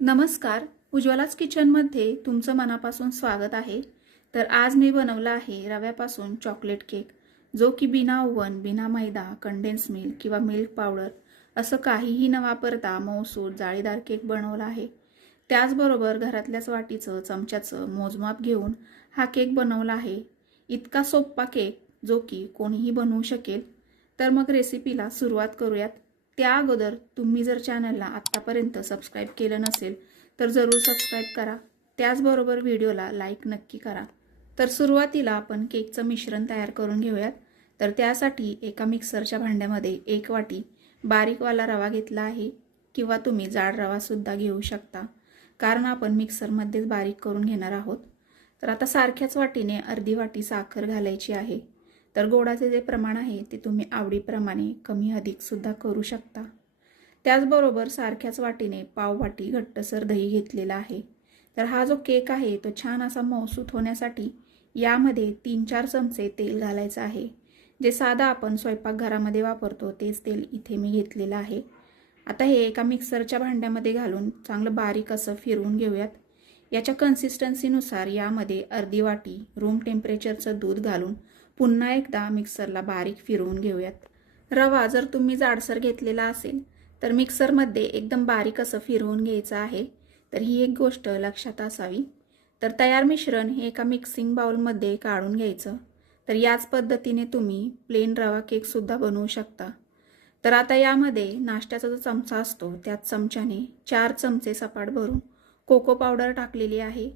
नमस्कार, उज्ज्वलाच किचनमध्ये तुमचं मनापासून स्वागत आहे। तर आज मी बनवला आहे रव्यापासून चॉकलेट केक, जो की बिना ओव्हन, बिना मैदा, कंडेन्स मिल्क किंवा मिल्क पावडर असं काहीही न वापरता मऊसूत जाळीदार केक बनवला आहे। त्याचबरोबर घरातल्याच वाटीचं, चमच्याचं मोजमाप घेऊन हा केक बनवला आहे। इतका सोपा केक जो की कोणीही बनवू शकेल। तर मग रेसिपीला सुरुवात करूयात। त्या अगोदर तुम्ही जर चॅनलला आत्तापर्यंत सबस्क्राइब केलं नसेल तर जरूर सबस्क्राइब करा। त्याचबरोबर व्हिडिओला लाईक नक्की करा। तर सुरुवातीला आपण केकचं मिश्रण तयार करून घेऊयात। तर त्यासाठी एका मिक्सरच्या भांड्यामध्ये 1 वाटी बारीकवाला रवा घेतला आहे, किंवा तुम्ही जाड रवा सुद्धा घेऊ शकता, कारण आपण मिक्सरमध्येच बारीक करून घेणार आहोत। तर आता सारख्याच वाटीने अर्धी वाटी साखर घालायची आहे। तर गोडाचे जे प्रमाण आहे ते तुम्ही आवडीप्रमाणे कमी अधिक सुद्धा करू शकता। त्याचबरोबर सारख्याच वाटीने पाव वाटी घट्टसर दही घेतलेला आहे। तर हा जो केक आहे तो छान असा मऊसूत होण्यासाठी यामध्ये 3-4 चमचे तेल घालायचं आहे। जे साधा आपण स्वयंपाकघरामध्ये वापरतो तेच तेल इथे मी घेतलेलं आहे। आता हे एका मिक्सरच्या भांड्यामध्ये घालून चांगलं बारीक असं फिरवून घेऊयात। याच्या कन्सिस्टन्सीनुसार यामध्ये अर्धी वाटी रूम टेम्परेचरचं दूध घालून पुन्हा एकदा मिक्सरला बारीक फिरवून घेऊयात। रवा जर तुम्ही जाडसर घेतलेला असेल तर मिक्सरमध्ये एकदम बारीक असं फिरवून घ्यायचं आहे। तर ही एक गोष्ट लक्षात असावी। तर तयार मिश्रण हे एका मिक्सिंग बाउलमध्ये काढून घ्यायचं। तर याच पद्धतीने तुम्ही प्लेन रवा केक सुद्धा बनवू शकता। तर आता यामध्ये नाश्त्याचा जो चमचा असतो त्याच चमच्याने 4 चमचे सपाट भरून कोको पावडर टाकलेली आहे।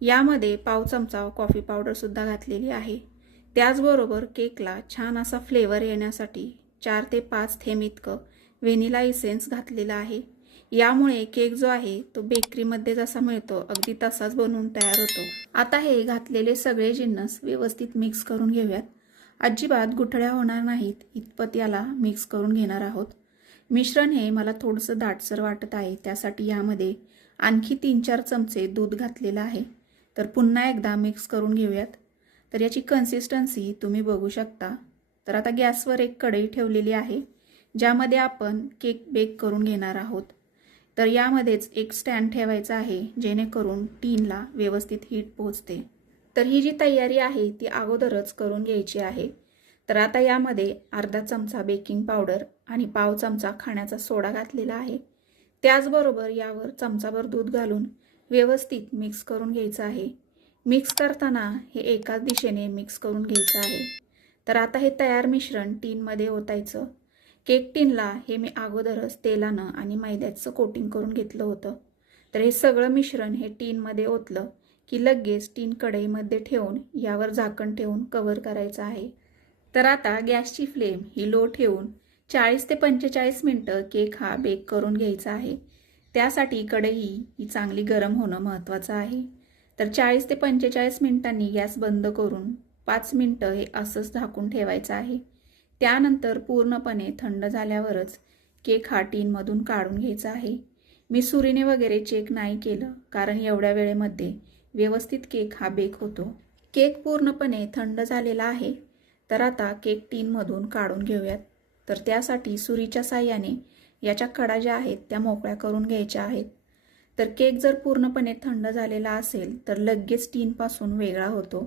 यामध्ये पाव चमचा कॉफी पावडर सुद्धा घातलेली आहे। त्याचबरोबर केकला छान असा फ्लेवर येण्यासाठी 4 ते 5 थेंब इतकं व्हॅनिला इसेन्स घातलेला आहे। यामुळे केक जो आहे तो बेकरीमध्ये जसा मिळतो अगदी तसाच बनवून तयार होतो। आता हे घातलेले सगळे जिन्नस व्यवस्थित मिक्स करून घेऊयात। अजिबात गुठळ्या होणार नाहीत इतपत याला मिक्स करून घेणार आहोत। मिश्रण हे मला थोडंसं दाटसर वाटत आहे, त्यासाठी यामध्ये आणखी 3-4 चमचे दूध घातलेलं आहे। तर पुन्हा एकदा मिक्स करून घेऊयात। तर याची कन्सिस्टन्सी तुम्ही बघू शकता। तर आता गॅसवर एक कढई ठेवलेली आहे, ज्यामध्ये आपण केक बेक करून घेणार आहोत। तर यामध्येच एक स्टँड ठेवायचा आहे, जेणेकरून टीनला व्यवस्थित हीट पोहोचते। तर ही जी तयारी आहे ती अगोदरच करून घ्यायची आहे। तर आता यामध्ये अर्धा चमचा बेकिंग पावडर आणि पाव चमचा खाण्याचा सोडा घातलेला आहे। त्याचबरोबर यावर चमचाभर दूध घालून व्यवस्थित मिक्स करून घ्यायचं आहे। मिक्स करताना हे एकाच दिशेने मिक्स करून घ्यायचं आहे। तर आता हे तयार मिश्रण टीनमध्ये ओतायचं। केक टीनला हे मी अगोदरच तेलानं आणि मैद्याचं कोटिंग करून घेतलं होतं। तर हे सगळं मिश्रण हे टीनमध्ये ओतलं की लगेच टीन कढईमध्ये ठेवून यावर झाकण ठेवून कव्हर करायचं आहे। तर आता गॅसची फ्लेम ही लो ठेवून 40 ते 45 मिनिटं केक हा बेक करून घ्यायचा आहे। त्यासाठी कढई ही चांगली गरम होणं महत्त्वाचं आहे। तर 40 ते 45 मिनिटांनी गॅस बंद करून 5 मिनिटं हे असंच झाकून ठेवायचं आहे। त्यानंतर पूर्णपणे थंड झाल्यावरच केक हा टीनमधून काढून घ्यायचा आहे। मी सुरीने वगैरे चेक नाही केलं, कारण एवढ्या वेळेमध्ये व्यवस्थित केक हा बेक होतो। केक पूर्णपणे थंड झालेला आहे। तर आता केक टीनमधून काढून घेऊयात। तर त्यासाठी सुरीच्या साहाय्याने याच्या कडा ज्या आहेत त्या मोकळ्या करून घ्यायच्या आहेत। तर केक जर पूर्णपणे थंड झालेला असेल तर लगेच टीनपासून वेगळा होतो।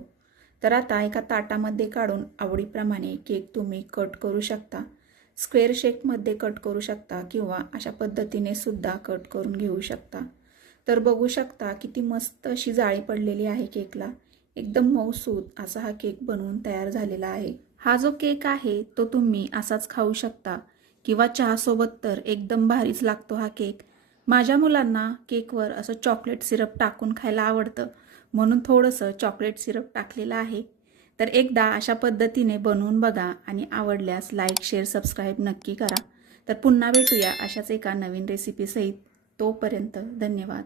तर आता एका ताटामध्ये काढून आवडीप्रमाणे केक तुम्ही कट करू शकता। स्क्वेअर शेपमध्ये कट करू शकता किंवा अशा पद्धतीने सुद्धा कट करून घेऊ शकता। तर बघू शकता किती मस्त अशी जाळी पडलेली आहे केकला। एकदम मऊसूत असा हा केक बनवून तयार झालेला आहे। हा जो केक आहे तो तुम्ही असाच खाऊ शकता किंवा चहासोबत तर एकदम भारीच लागतो हा केक। माझ्या मुलांना केकवर असं चॉकलेट सिरप टाकून खायला आवडतं, म्हणून थोडंसं चॉकलेट सिरप टाकलेलं आहे। तर एकदा अशा पद्धतीने बनवून बघा आणि आवडल्यास लाईक, शेअर, सबस्क्राईब नक्की करा। तर पुन्हा भेटूया अशाच एका नवीन रेसिपीसहित। तोपर्यंत धन्यवाद।